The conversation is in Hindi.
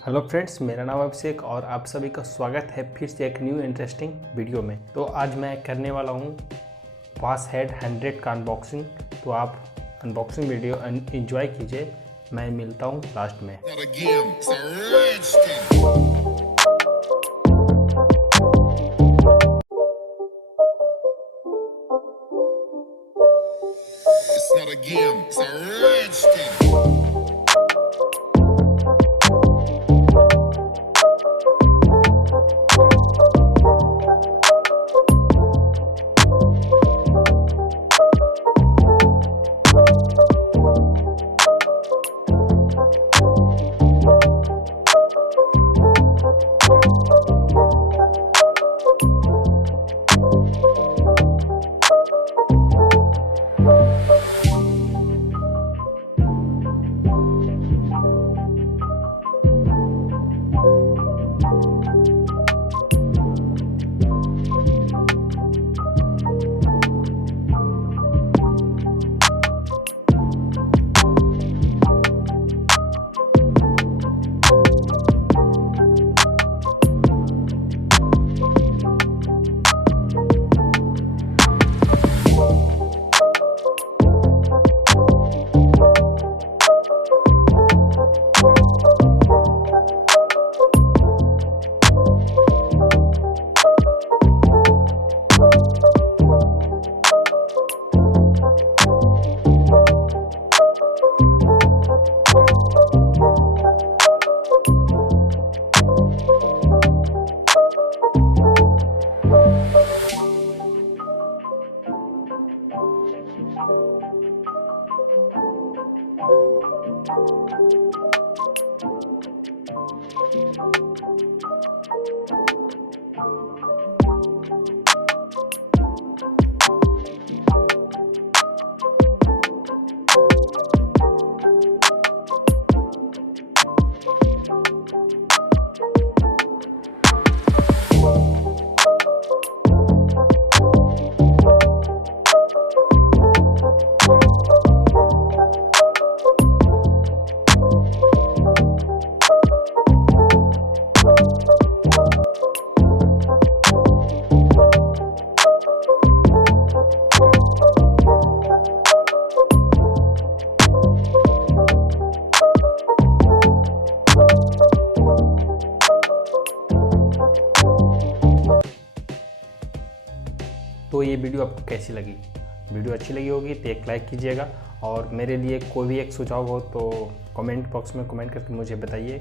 हेलो फ्रेंड्स, मेरा नाम अभिषेक और आप सभी का स्वागत है फिर से एक न्यू इंटरेस्टिंग वीडियो में। तो आज मैं करने वाला हूँ boAt 100 का अनबॉक्सिंग। तो आप अनबॉक्सिंग वीडियो एंजॉय कीजिए। मैं मिलता हूँ लास्ट में। It's not a game, it's a rich thing. तो ये वीडियो आपको कैसी लगी? वीडियो अच्छी लगी होगी तो एक लाइक कीजिएगा और मेरे लिए कोई भी एक सुझाव हो तो कमेंट बॉक्स में कमेंट करके मुझे बताइए।